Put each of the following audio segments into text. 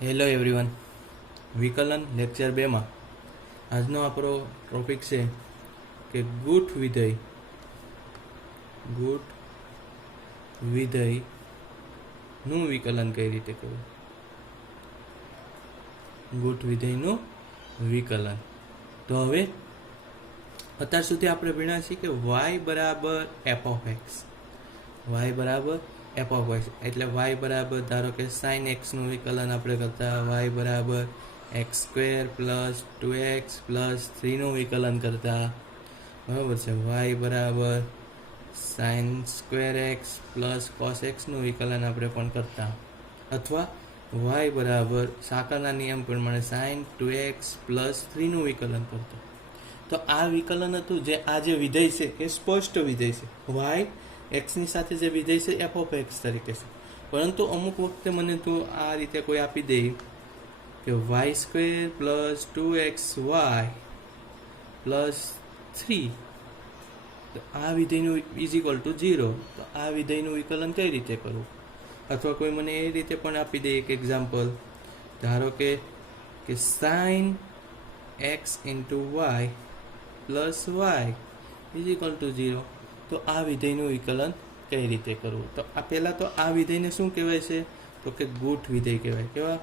Hello everyone, વિકલન lecture 2માં આજનો આપણો ટોપિક છે કે ગુઠ વિધેયનું વિકલન કઈ રીતે કરવું. ગુઠ વિધેયનું વિકલન. તો હવે અત્યાર સુધી આપણે ભણ્યા છીએ કે y બરાબર f ઓફ એક્સ, એટલે y બરાબર ધારો કે સાઇન એક્સનું વિકલન આપણે કરતા, y બરાબર X square plus 2x plus 3નું વિકલન કરતા, બરાબર છે. y બરાબર sine square x plus cos એક્સનું વિકલન આપણે પણ કરતા, અથવા y બરાબર સાકરના નિયમ પ્રમાણે સાઇન 2x પ્લસ 3નું વિકલન કરતા. તો આ વિકલન હતું, જે આ જે વિધેય છે એ સ્પષ્ટ વિધેય છે. y એક્સની સાથે જે વિધેય છે એફ ઓફ એક્સ તરીકે છે. પરંતુ અમુક વખતે મને તો આ રીતે કોઈ આપી દે કે Y square plus 2xy plus 3, તો આ વિધેયનું ઇઝ ઇક્વલ ટુ 0. તો આ વિધેયનું વિકલન કઈ રીતે કરવું? અથવા કોઈ મને એ રીતે પણ આપી દે એક એક્ઝામ્પલ, ધારો કે sine x into y plus y is equal to 0. તો આ વિધેયનું વિકલન કઈ રીતે કરવું? તો આ પહેલાં તો આ વિધેયને શું કહેવાય છે? તો કે ગુઠ વિધેય કહેવાય. કેવા?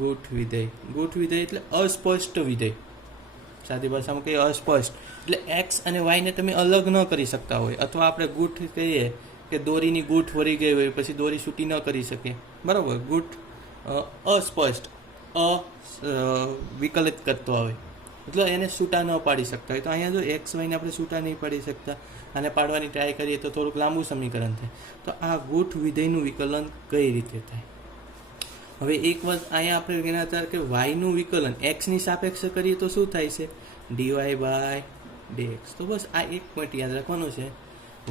ગુઠ વિધેય એટલે અસ્પષ્ટ વિધેય. સાદી ભાષામાં કહીએ અસ્પષ્ટ એટલે એક્સ અને વાયને તમે અલગ ન કરી શકતા હોય, અથવા આપણે ગુઠ કહીએ કે દોરીની ગૂંઠ વળી ગઈ હોય પછી દોરી છૂટી ન કરી શકે, બરાબર. ગુઠ અસ્પષ્ટ વિકલિત કરતો હોય, એટલે એને છૂટા ન પાડી શકતા હોય. તો અહીંયા જો એક્સ વાયને આપણે છૂટા નહીં પાડી શકતા, અને પાડવાની ટ્રાય કરીએ તો થોડુંક લાંબુ સમીકરણ થાય. તો આ ગુઠ વિધેયનું વિકલન કઈ રીતે થાય? હવે એક વાત અહીંયા આપણે ગણ્યા કે વાયનું વિકલન એક્સની સાપેક્ષે કરીએ તો શું થાય છે? D y by d x. તો બસ આ એક પોઈન્ટ યાદ રાખવાનો છે.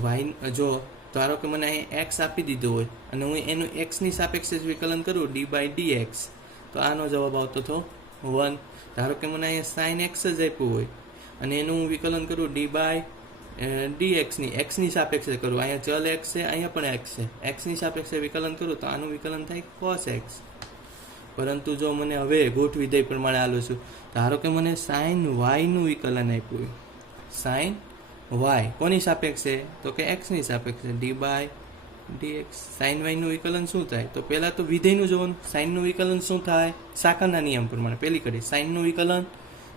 વાય જો ધારો કે મને અહીં એક્સ આપી દીધો હોય અને હું એનું એક્સની સાપેક્ષે વિકલન કરું ડી બાય ડીએક્સ, તો આનો જવાબ આવતો હતો 1. ધારો કે મને અહીંયા સાઇન એક્સ જ આપ્યું હોય અને એનું હું વિકલન કરું ડી બાય ડીએક્સની એક્સની સાપેક્ષે કરું, અહીંયા ચલ એક્સ છે, અહીંયા પણ એક્સ છે, એક્સની સાપેક્ષે વિકલન કરું તો આનું વિકલન થાય કોસ એક્સ. પરંતુ જો મને હવે ગુઠ વિધેય પ્રમાણે આલું છું, ધારો કે મને સાઇન વાયનું વિકલન આપ્યું, સાઇન વાય કોની સાપેક્ષે? તો કે એક્સની સાપેક્ષે, ડી બાય ડીએક્સ. સાઇન વાયનું વિકલન શું થાય? તો પહેલાં તો વિધેયનું જોવાનું. સાઇનનું વિકલન શું થાય? સાકરના નિયમ પ્રમાણે પહેલી કરી સાઇનનું વિકલન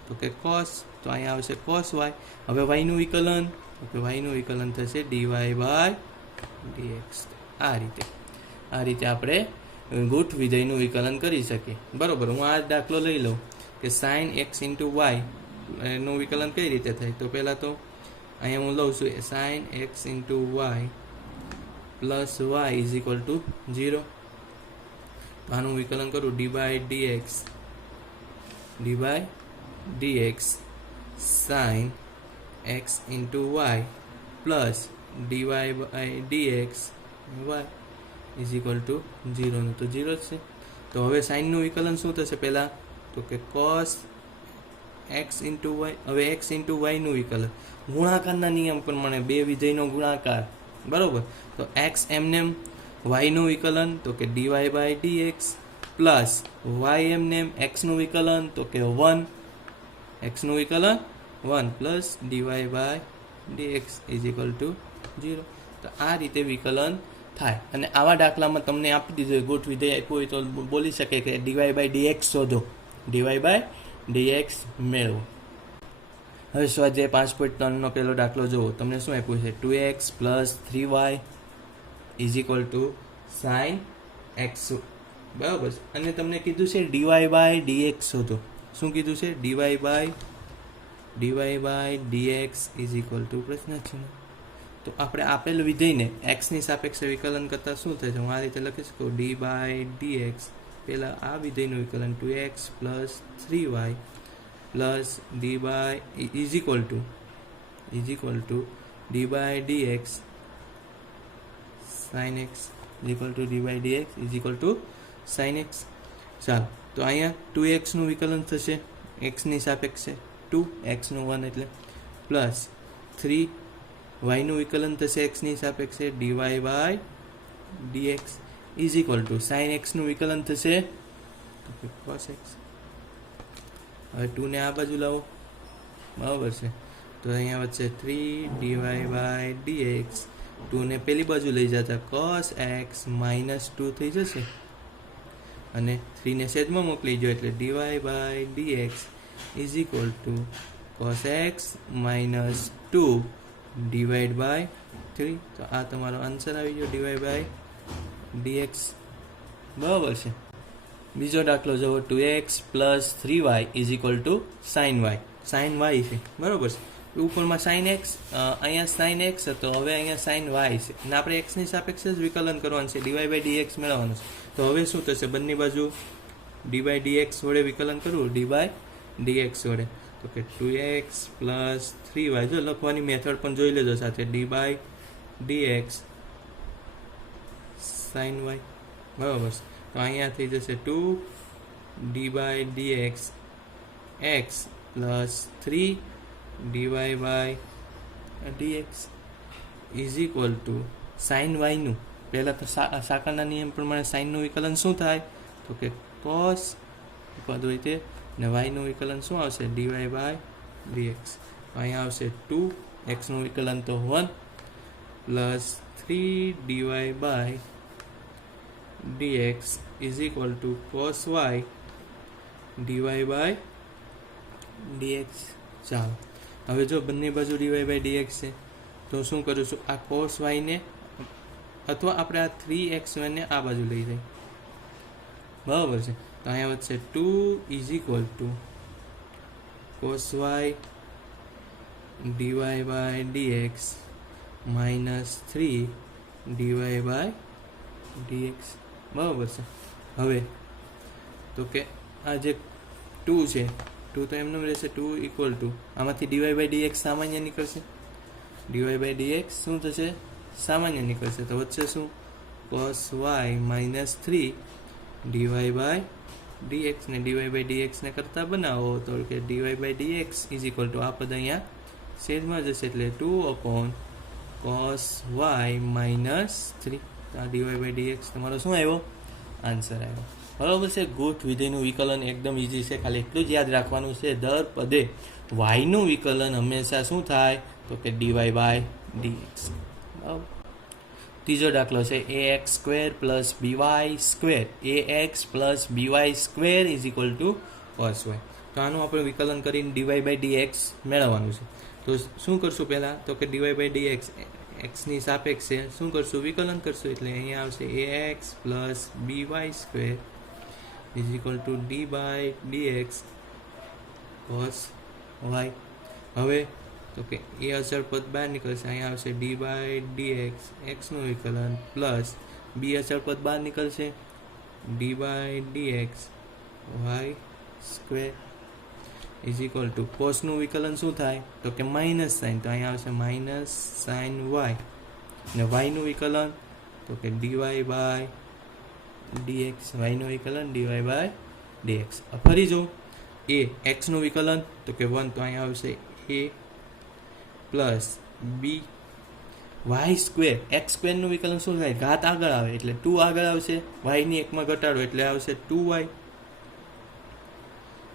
તો કે કોસ, તો અહીંયા આવશે કોસ વાય. હવે વાયનું વિકલન તો કે વાયનું વિકલન થશે ડીવાય બાય ડીએક્સ. આ રીતે આપણે ગુઠ વિધેયનું વિકલન કરી શકીએ, બરોબર. હું આ દાખલો લઈ લઉં કે સાઇન એક્સ ઇન્ટુ વાય નું વિકલન કઈ રીતે થાય? તો પહેલાં તો અહીંયા હું લઉં છું sine x into y plus y is equal to 0. તો આનું વિકલન કરું d by d x sine x into y plus d y by d x y is equal to 0. તો 0 જ છે. તો હવે સાઇનનું વિકલન શું થશે? પહેલાં તો કે કોસ એક્સ ઇન્ટુ વાય. હવે એક્સ ઇન્ટુ વાયનું વિકલન ગુણાકારના નિયમ પ્રમાણે બે વિધેયનો ગુણાકાર, બરાબર. તો એક્સ એમનેમ, વાયનું વિકલન તો કે d y by d x plus y એમનેમ, એક્સનું વિકલન તો કે 1, એક્સનું વિકલન 1 plus d y by dx is equal to 0. તો આ રીતે વિકલન થાય. અને આવા દાખલામાં તમને આપી દીધું ગુઠ વિધેય આપ્યું હોય તો બોલી શકે કે ડીવાય બાય ડીએક્સ શોધો, ડીવાય બાય ડીએક્સ મેળવો. હવે સ્વાધ્યાય 5.3નો પહેલો દાખલો જુઓ. તમને શું આપ્યું છે? 2x plus 3y is equal to sine x, બરાબર. અને તમને કીધું છે ડીવાય બાય ડીએક્સ શોધો. શું કીધું છે? D y by dx is equal to પ્રશ્ન છે. તો આપણે આપેલ વિધેયને એક્સની સાપેક્ષે વિકલન કરતાં શું થશે? હું આ રીતે લખી શકું ડી બાય ડીએક્સ. પહેલાં આ વિધેયનું વિકલન 2x plus 3y plus D by is equal to D by d x sine x is equal to D by dx is equal to sine x. ચાલો, તો અહીંયા 2xનું વિકલન થશે એક્સની સાપેક્ષે 2, એક્સનું 1 એટલે પ્લસ 3 વાયનું વિકલન થશે એક્સની સાપેક્ષે D Y by dx is equal to sine એક્સનું વિકલન થશે તો કે cos x. હવે 2 ને આ બાજુ લાવો, બરાબર છે. તો અહીંયા વચ્ચે 3 dy/dx. 2 ને પેલી બાજુ લઈ જતા cos x -2 થઈ જશે, અને 3 ને છેદમાં મોકલી દો એટલે dy/dx is equal two cos x -2 / 3. તો આ તમારો આન્સર આવી ગયો dy/dx, બરાબર છે. બીજો દાખલો જુઓ, 2x + 3y is equal two sin y. sin y છે, બરાબર છે. ઉપરમાં sin x, અહીંયા sin x હતો, હવે અહીંયા sin y છે, અને આપણે x ની સાપેક્ષે જ વિકલન કરવાનું છે, dy/dx મેળવવાનું છે. તો હવે શું થશે, બંને બાજુ dy/dx વડે વિકલન કરવું, dy/dx વડે. તો કે 2x + 3y, જો લખવાની મેથડ પણ જોઈ લેજો સાથે, dy/dx sin y, બરાબર છે. તો અહીંયા થઈ જશે 2 dy/dx x + 3 dy/dx is equal two sin y નું, પહેલાં તો સાકરના નિયમ પ્રમાણે સાઇનનું વિકલન શું થાય, તો કે cos પદ હોય તે, અને y નું વિકલન શું આવશે, dy/dx. અહીંયા આવશે 2, x નું વિકલન તો 1 + 3 dy/dx is equal two cos y dy/dx. ચાલો, હવે જો બંને બાજુ dy/dx છે, તો શું કરીશું, આ cos y ને, અથવા આપણે આ 3xy ને આ બાજુ લઈ જઈએ, બરાબર છે. તો અહીંયા વચ્ચે 2 is equal two cos y dy/dx -3 dy/dx, બરાબર છે. હવે તો કે આ જે 2 છે, 2 તો એમનું રહેશે, 2 ઇક્વલ ટુ આમાંથી dy/dx સામાન્ય નીકળશે, dy/dx શું થશે, સામાન્ય નીકળશે. તો વચ્ચે શું, cos y -3 dy/dx, ને dy/dx ને કરતા બનાવો તો કે dy/dx ઇઝ ઇક્વલ ટુ આ પદ અહીંયા છેદમાં જશે, એટલે 2/cos y -3. તો આ dy/dx તમારો શું આવ્યો, આન્સર આવ્યો, બરાબર છે. ગોઠ વિધેયનું વિકલન એકદમ ઇઝી છે, ખાલી એટલું જ યાદ રાખવાનું છે, દર પદે y નું વિકલન હંમેશા શું થાય, તો કે dy/dx. બરાબર. ત્રીજો દાખલો છે, ax² + by² ax + by² is equal two cos y. તો આનું આપણે વિકલન કરીને dy/dx મેળવવાનું છે. તો શું કરશું પહેલાં, તો કે dy/dx x ની સાપેક્ષે શું કરશું, વિકલન કરશું, એટલે અહીંયા આવશે ax + by² is equal two d/dx cos y. હવે તો કે એ અચળ પદ બહાર નીકળશે, અહીંયા આવશે d/dx x નું વિકલન પ્લસ b અચળ પદ બહાર નીકળશે, d/dx y² is equal two cos નું વિકલન શું થાય, તો કે માઇનસ સાઇન, તો અહીંયા આવશે -sin y, અને y નું વિકલન તો કે dy/dx, y નું વિકલન dy/dx. ફરી જો a x નું વિકલન તો કે 1, તો અહીંયા આવશે a plus b y² x² નું વિકલન શું થાય, ઘાત આગળ આવે એટલે 2 આગળ આવશે, y ની એકમાં ઘટાડો એટલે આવશે 2y,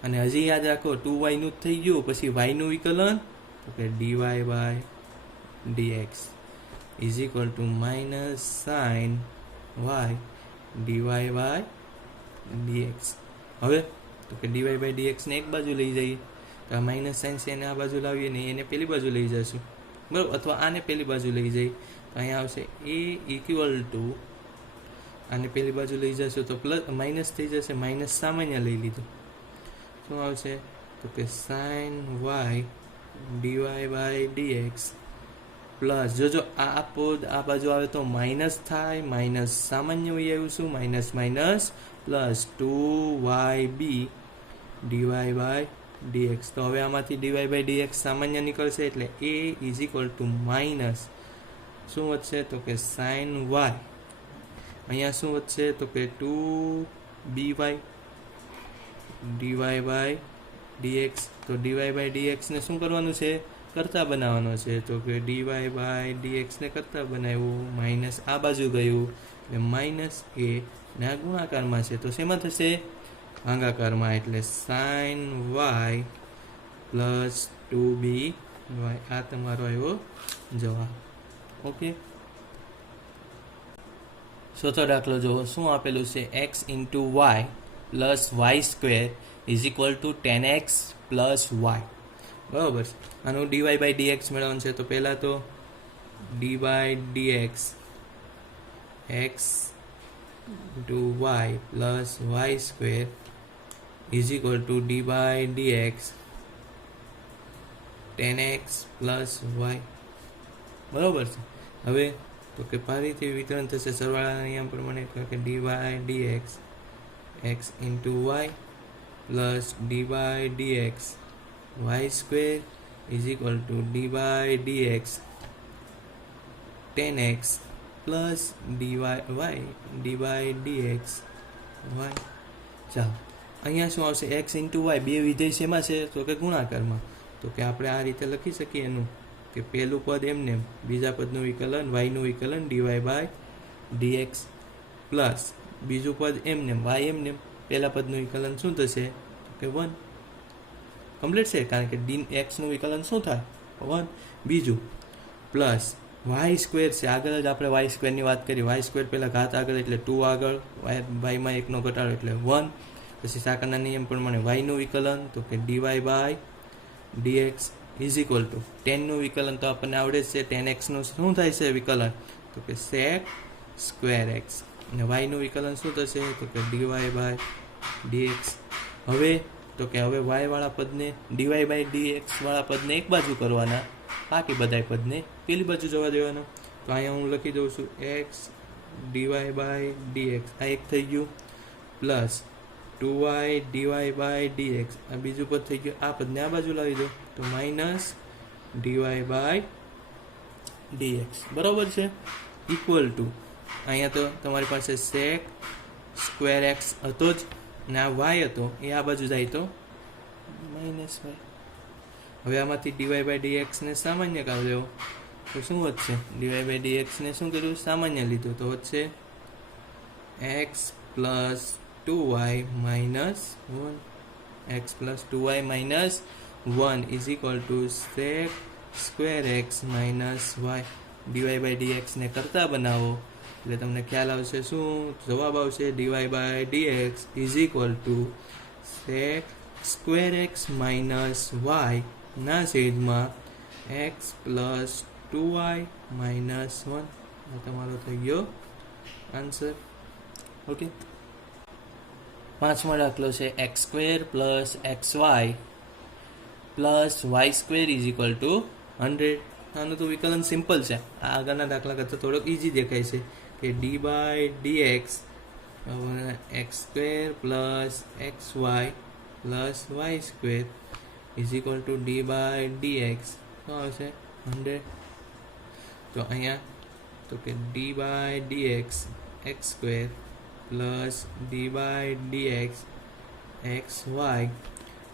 અને હજી યાદ રાખો 2y નું થઈ ગયું, પછી y નું વિકલન તો કે dy/dx is equal two -sin y dy/dx. હવે તો કે dy/dx ને એક બાજુ લઈ જઈએ, તો આ -sin છે એને આ બાજુ લાવીએ ને એને પેલી બાજુ લઈ જઈશું, બરાબર, અથવા આને પેલી બાજુ લઈ જઈએ, તો અહીંયા આવશે a ઇક્વલ ટુ, આને પેલી બાજુ લઈ જશો તો પ્લસ માઇનસ થઈ જશે, માઇનસ સામાન્ય લઈ લીધું, શું આવશે, તો કે sin y dy/dx પ્લસ, જોજો આ પદ આ બાજુ આવે તો માઇનસ થાય, માઇનસ સામાન્ય વહી આવીશું, minus minus plus 2yb dy/dx. તો હવે આમાંથી dy/dx સામાન્ય નીકળશે, એટલે a is equal to minus શું વધશે, તો કે sin y, અહીંયા શું વધશે, તો કે 2by dy/dx. તો dy/dx ને શું કરવાનું છે, કરતા બનાવવાનો છે, તો કે dy/dx ને કરતા બનાવ્યું, માઇનસ આ બાજુ ગયું એટલે -a ને આ ગુણાકારમાં છે, તો શેમાં થશે, ભાગાકારમાં, એટલે sin y પ્લસ 2by આ તમારો આવ્યો જવાબ. ઓકે, ચોથો દાખલો જુઓ. શું આપેલું છે? x into y plus y square is equal to 10x plus y. બરાબર છે. આનું dy બાય dx મેળવવાનું છે. તો પહેલાં તો dy dx x into y plus y square is equal to dy dx 10x plus y. બરાબર છે. હવે તો કે ફરીથી વિતરણ થશે સરવાળાના નિયમ પ્રમાણે, કે dy dx x into y plus dy dx y square is equal to dy dx 10x plus dy dx y. ચાલો, અહીંયા શું આવશે? x into y. બે વિધેય શેમાં છે? તો કે ગુણાકારમાં. તો કે આપણે આ રીતે લખી શકીએ એનું, કે પહેલું પદ એમને, બીજા પદનું વિકલન વાયનું વિકલન dy બાય dx પ્લસ બીજું પદ એમને વાય એમને, પહેલા પદનું વિકલન શું થશે? કે 1. કમ્પ્લીટ છે, કારણ કે xનું વિકલન શું થાય? 1. બીજું પ્લસ વાય સ્ક્વેર છે. આગળ જ આપણે વાય સ્ક્વેરની વાત કરી. વાય સ્ક્વેર પહેલાં ઘાત આગળ એટલે 2 આગળ, વાયમાં 1નો ઘટાડો એટલે 1. પછી સાકરના નિયમ પ્રમાણે વાયનું વિકલન, તો કે dy by dx is equal to 10નું વિકલન તો આપણને આવડે જ છે. 10xનું શું થાય છે વિકલન? તો કે sec સ્ક્વેર એક્સ. અને વાયનું વિકલન શું થશે? તો કે dy બાય dx. હવે તો કે હવે વાયવાળા પદને dy બાય dx વાળા પદને એક બાજુ કરવાના, બાકી બધા પદને પેલી બાજુ જવા દેવાના. તો અહીંયા હું લખી દઉં છું x dy બાય dx, આ એક થઈ ગયું, plus 2y dy by dx, આ બીજું પદ થઈ ગયું. આ પદને આ બાજુ લાવી દો, તો માઇનસ dy બાય dx. બરાબર છે. ઇક્વલ ટુ અહીંયા તો તમારી પાસે sec સ્ક્વેર એક્સ હતો જ, અને આ વાય હતો એ આ બાજુ જાય તો માઇનસ વાય. હવે આમાંથી dy બાય dx ને સામાન્ય કાઢ લેવો, તો શું વધશે? dy બાય dx ને શું કર્યું? સામાન્ય લીધું, તો વધશે x plus 2y minus 1. x plus 2y minus 1 is equal to sec square x minus y. dy by dx ને કરતા બનાવો એટલે તમને ખ્યાલ આવશે. શું જવાબ આવશે? dy by dx is equal to sec square x minus y ના છેદમાં x પ્લસ 2y માઇનસ 1. આ તમારો થઈ ગયો આન્સર. ઓકે, પાંચમો દાખલો છે x square plus xy plus y square is equal to 100. આનું તો વિકલન સિમ્પલ છે. આ આગળના દાખલા કરતાં થોડોક ઇઝી દેખાય છે, કે d by dx x square plus xy plus y square is equal to D by dx. શું આવશે? 100. તો અહીંયા તો કે d by dx x square plus D by dx xy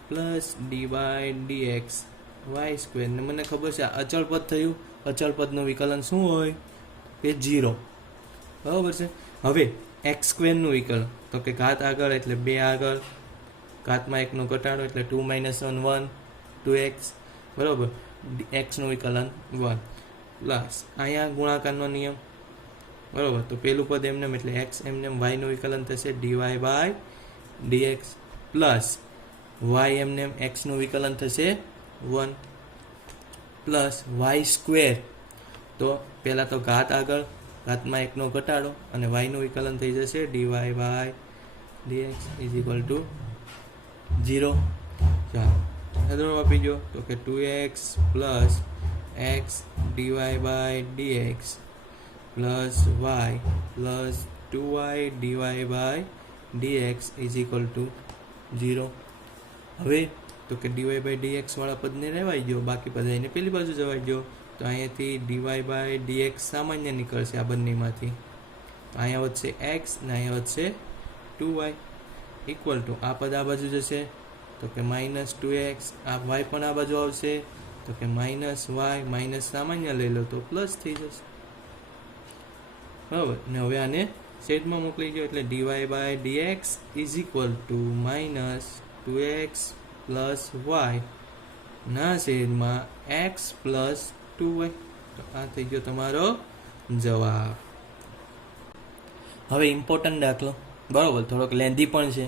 plus D by dx y square. ને મને ખબર છે અચળ પદ થયું. અચળ પદનું વિકલન શું હોય? કે 0. બરાબર છે. હવે એક્સ સ્ક્વેરનું વિકલન, તો કે ઘાત આગળ એટલે 2 આગળ, ઘાતમાં 1નો ઘટાડો એટલે 2 - 1 1 2x. બરાબર. એક્સનું વિકલન 1 પ્લસ અહીંયા ગુણાકારનો નિયમ. બરાબર. તો પેલું પદ એમને એટલે એક્સ એમને વાયનું વિકલન થશે dy by dx plus y એમને એક્સનું વિકલન થશે 1 પ્લસ વાય સ્ક્વેર. તો પહેલાં તો ઘાત આગળ, ઘાતમાં 1નો ઘટાડો, અને વાયનું વિકલન થઈ જશે dy by dx is equal to 0. ચાલો સદરો આપી દો, તો કે 2x plus x dy by dx plus y plus 2y dy by dx is equal to 0. હવે તો કે dy બાય dx વાળા પદને રહેવાઈ ગયો, બાકી પદ એને પેલી બાજુ જવાઈ ગયો. તો અહીંયાથી dy બાય dx સામાન્ય નીકળશે આ બંનેમાંથી. અહીંયા વધશે x ને અહીંયા વધશે 2y ઇક્વલ ટુ આ પદ આ બાજુ જશે, તો કે માઇનસ 2x. આ y પણ આ બાજુ આવશે, તો કે માઇનસ વાય, માઇનસ સામાન્ય લઈ લો તો પ્લસ થઈ જશે. બરાબર. ને હવે આને છેદમાં મોકલી ગયો એટલે d y by dx is equal to minus 2x plus y ના છેદમાં એક્સ પ્લસ 2y. તો આ થઈ ગયો તમારો જવાબ. હવે ઇમ્પોર્ટન્ટ દાખલો, બરાબર, થોડોક લેન્ધી પણ છે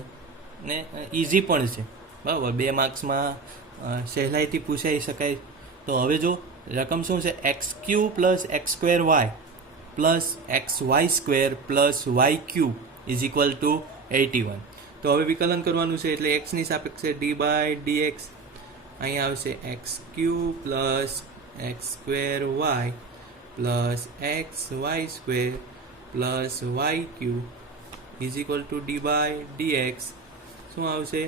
ને ઇઝી પણ છે, બરાબર, 2 માર્ક્સમાં સહેલાઈથી પૂછાઈ શકાય. તો હવે જો રકમ શું છે, x cube plus x square Y plus x y square plus y cube is equal to 81. તો હવે વિકલન કરવાનું છે એટલે એક્સની સાપેક્ષે ડી બાય ડી એક્સ, અહીંયા આવશે x cube plus x square Y plus x y square plus y cube is equal to D by d x. શું આવશે?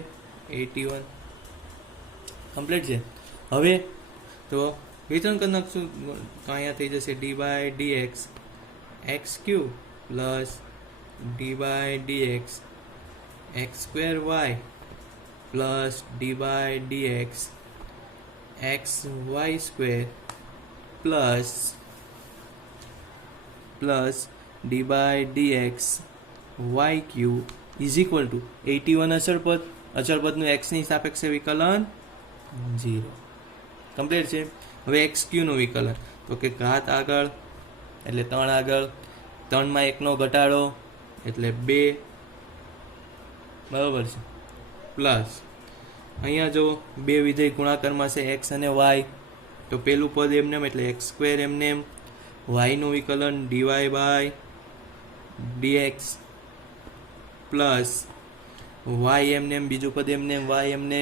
81. કમ્પ્લીટ છે. હવે તો વિતરણ કરી નાખશું તો અહીંયા થઈ જશે D by d x x cube plus D by d x x square Y plus D by d x x y square plus D by d x y cube is equal to 81 અચળપદનું એક્સની સાપેક્ષે વિકલન 0. Complete છે. હવે x ક્યુનું વિકલન, તો કે ઘાત આગળ એટલે 3 આગળ, 3માં 1નો ઘટાડો એટલે 2, બરાબર છે, પ્લસ અહીંયા જો 2 વિધેય ગુણાકારમાં છે એક્સ અને વાય, તો પેલું પદ એમને એટલે એક્સ સ્ક્વેર એમને, વાયનું વિકલન DY by d x plus y એમને, બીજું પદ એમને વાય એમને,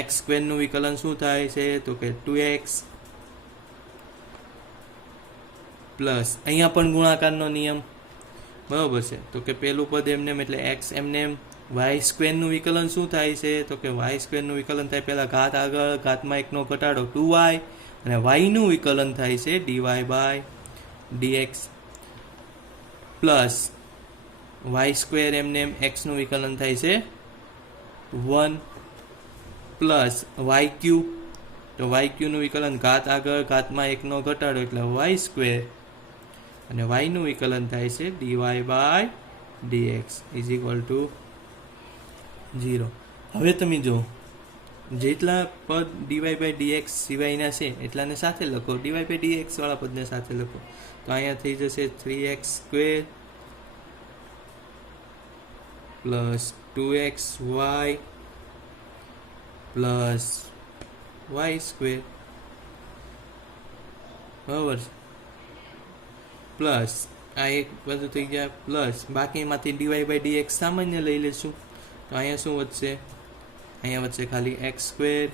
એક્સ સ્ક્વેરનું વિકલન શું થાય છે તો કે 2x પ્લસ અહીંયા પણ ગુણાકારનો નિયમ, બરાબર છે, તો કે પેલું પદ એમને એટલે એક્સ એમને, વાય સ્ક્વેરનું વિકલન શું થાય છે તો કે વાય સ્ક્વેરનું વિકલન થાય પહેલાં ઘાત આગળ, ઘાતમાં 1નો ઘટાડો 2y, અને વાયનું વિકલન થાય છે d y by d x plus y square એમને એક્સનું વિકલન થાય છે 1 પ્લસ વાય ક્યુ, તો વાય ક્યુનું વિકલન ઘાત આગળ, ઘાતમાં 1નો ઘટાડો એટલે વાય સ્ક્વેર, અને વાયનું વિકલન થાય છે d y by dx is equal to 0. હવે તમે જો જેટલા પદ ડીવાય બાય ડીએક્સ સિવાયના છે એટલાને સાથે લખો, ડીવાય બાય ડીએક્સ વાળા પદને સાથે લખો, તો અહીંયા થઈ જશે 3x square plus 2xy plus y square, બરાબર, પ્લસ આ એક બધું થઈ ગયા, પ્લસ બાકીમાંથી ડીવાય બાય ડીએક્સ સામાન્ય લઈ લેશું, તો અહીંયા શું વધશે, અહીંયા વધશે ખાલી એક્સ સ્ક્વેર,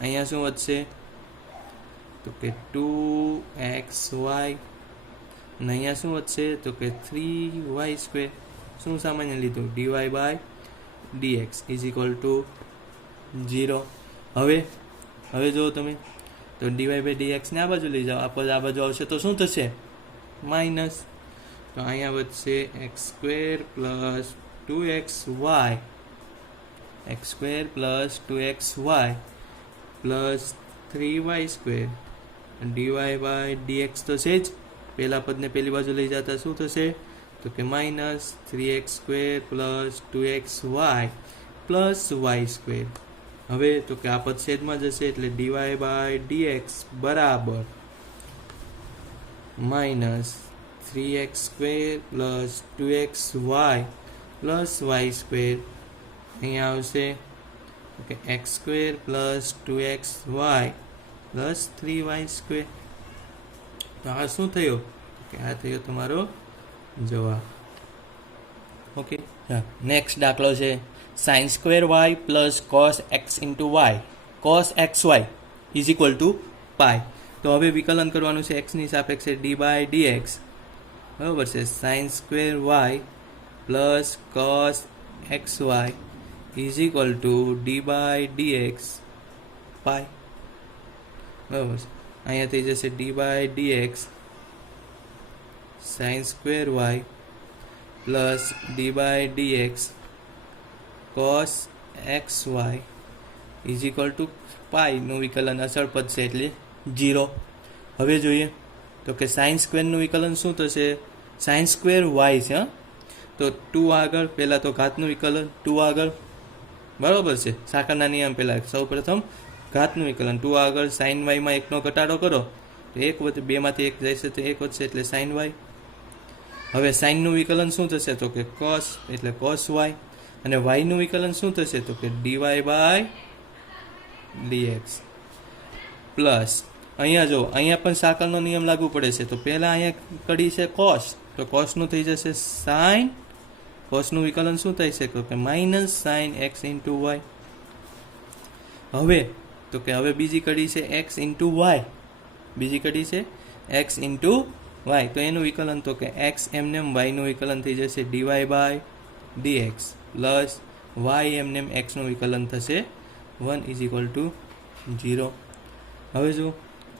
અહીંયા શું વધશે તો કે 2xy, અને અહીંયા શું વધશે તો કે 3y સ્ક્વેર, શું સામાન્ય લીધું d y by dx is equal to 0. હવે જો તમે તો ડીવાય બાય ડીએક્સને આ બાજુ લઈ જાઓ, આ પદ આ બાજુ આવશે તો શું થશે માઇનસ, તો અહીંયા વધશે x square plus 2xy x square plus 2xy plus 3y square, d y by d x તો છે જ, પહેલા પદને પહેલી બાજુ લઈ જતા શું થશે તો કે minus 3x square plus 2xy plus y square. હવે તો કે આ પદ છેદમાં જશે એટલે ડીવાય બાય ડીએક્સ બરાબર minus 3x square plus 2xy plus y square, અહીંયા આવશે કે x square plus 2xy plus 3y square. તો આ શું થયો કે આ થયો તમારો જવાબ. ઓકે, હા, નેક્સ્ટ દાખલો છે sin square Y plus cos x into y cos x Y is equal to pi. તો હવે વિકલન કરવાનું છે એક્સની સાપેક્ષે ડી બાય ડીએક્સ, બરાબર છે, sin square Y plus cos x Y is equal to D by D X pi, બરાબર છે, અહીંયા થઈ જશે D by D X sin square Y plus D by dx cos x Y is equal to પાયનું વિકલન અચળ પદ છે એટલે 0. હવે જોઈએ તો કે સાઇન સ્ક્વેરનું વિકલન શું થશે, સાઇન સ્ક્વેર વાય છે, તો 2 આગળ, પહેલાં તો ઘાતનું વિકલન 2 આગળ, બરાબર છે. સાકરના નિયમ પહેલાં સૌ પ્રથમ ઘાતનું વિકલન 2 આગળ, સાઇન વાયમાં એકનો ઘટાડો કરો તો 1 વધે, 2માંથી 1 જાય છે તો 1 વધશે એટલે સાઇન વાય. હવે સાઇનનું વિકલન શું થશે તો કે કોસ એટલે કોસ વાય, અને વાયનું વિકલન શું થશે તો કે ડીવાય બાય ડીએક્સ પ્લસ અહીંયા જો અહીંયા પણ સાકળનો નિયમ લાગુ પડે છે. તો પહેલાં અહીંયા કડી છે કોસ, તો કોસનું થઈ જશે સાઇન, કોસનું વિકલન શું થાય છે તો કે minus sine x into y. હવે તો કે હવે બીજી કડી છે એક્સ ઇન્ટુ વાય, બીજી કડી છે એક્સ ઇન્ટુ વાય, તો એનું વિકલન તો કે એક્સ એમને વાયનું વિકલન થઈ જશે d y by d x plus y એમને એક્સનું વિકલન થશે 1 ઇઝ ઇક્વલ ટુ 0. હવે જો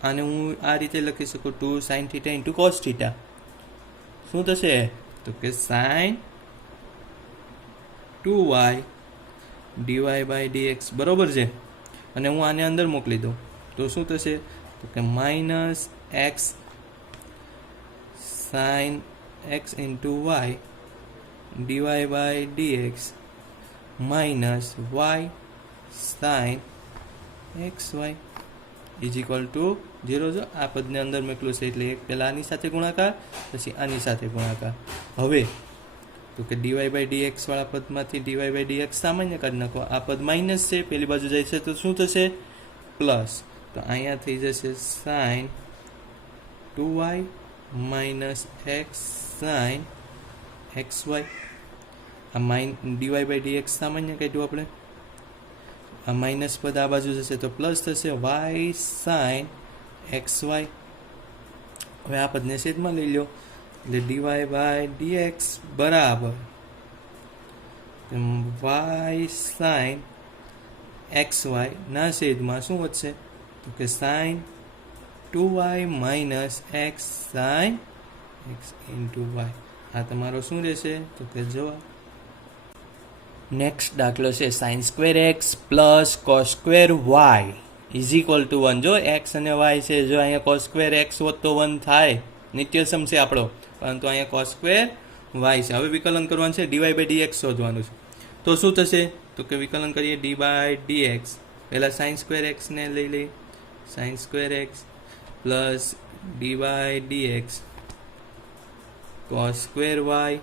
આને હું આ રીતે લખી શકું 2 sine theta into cos theta, શું થશે તો કે sine 2y DY by d x, બરાબર છે. અને હું આને અંદર મોકલી દઉં તો શું થશે તો કે minus x sine x into y d y by d x minus y sine x Y is equal to 0. જો આ પદને અંદર મોકલું છે એટલે એક પહેલાં આની સાથે ગુણાકાર પછી આની સાથે ગુણાકાર. હવે તો કે ડીવાય બાય ડીએક્સ વાળા પદમાંથી ડીવાય બાય ડીએક્સ સામાન્ય કાઢી નાખો. આ પદ માઇનસ છે, પેલી બાજુ જાય છે તો શું થશે પ્લસ, તો અહીંયા થઈ જશે sine 2y minus x sine x y. આ ડીવાય બાય ડીએક્સ સામાન્ય કાઢ્યું આપણે, આ માઇનસ પદ આ બાજુ જશે તો પ્લસ થશે વાય સાઇન એક્સ વાય. હવે આ પદને છેદમાં લઈ લો એટલે ડીવાય બાય ડીએક્સ બરાબર વાય સાઇન એક્સ વાય ના છેદમાં શું વધશે તો કે sine 2y minus x sine x into y. આ તમારો શું રહેશે તો કે જવાબ. નેક્સ્ટ દાખલો છે sine square x plus cos square y is equal to 1. જો એક્સ અને વાય છે, જો અહીંયા કોસ સ્ક્વેર એક્સ હોત તો 1 થાય, નિત્યસમ છે આપણો, પરંતુ અહીંયા કોસ સ્ક્વેર વાય છે. હવે વિકલન કરવાનું છે, ડીવાય બાય ડીએક્સ શોધવાનું છે. તો શું થશે તો કે વિકલન કરીએ ડી બાય ડીએક્સ, પહેલાં સાઇન સ્ક્વેર એક્સને લઈ લઈએ, sine square x plus D by dx cos square y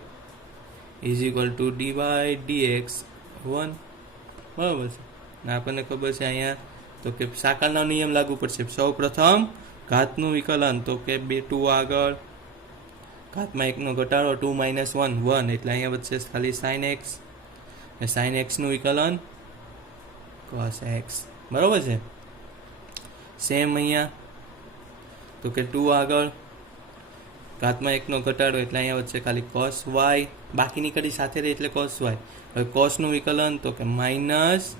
is equal to D by d x 1, બરાબર છે. ને આપણને ખબર છે અહીંયા તો કે સાકળનો નિયમ લાગુ પડશે. સૌ પ્રથમ ઘાતનું વિકલન તો કે 2 આગળ, ઘાતમાં એકનો ઘટાડો 2 માઇનસ 1 1 એટલે અહીંયા વધશે ખાલી સાઇન એક્સ, સાઇન એક્સનું વિકલન કોસ એક્સ, બરાબર છે. સેમ અહીંયા તો કે 2 આગળ, ઘાતમાં એકનો ઘટાડો એટલે અહીંયા વચ્ચે ખાલી કોસ વાય, બાકીની કડી સાથે રહે એટલે કોસ વાય. હવે કોસનું વિકલન તો કે માઇનસ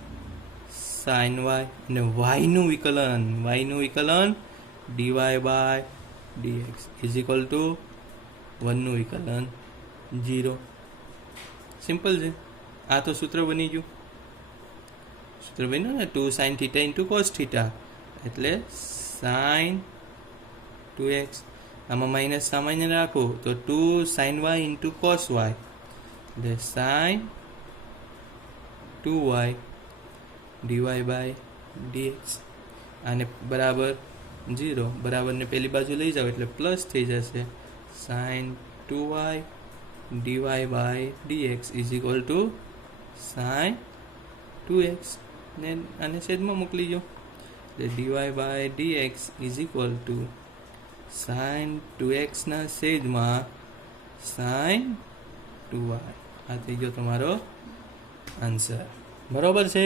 સાઇન વાય, અને વાયનું વિકલન DY by dx is equal to 1નું વિકલન 0. સિમ્પલ છે. આ તો સૂત્ર બની ગયું, સૂત્ર બન્યું ને 2 sine theta into cos theta એટલે સાઇન 2x. આમાં માઇનસ સામાન્ય રાખો તો 2 sine Y into cos Y એટલે sine 2y DY by D X. આને બરાબર 0, બરાબરને પેલી બાજુ લઈ જાઓ એટલે પ્લસ થઈ જશે sine 2y DY by dx is equal to sine 2x. ને આને છેદમાં મોકલી દો એટલે d y by dx is equal to sine 2x ના છેદમાં સાઇન 2y. આ થઈ ગયો તમારો આન્સર, બરાબર છે.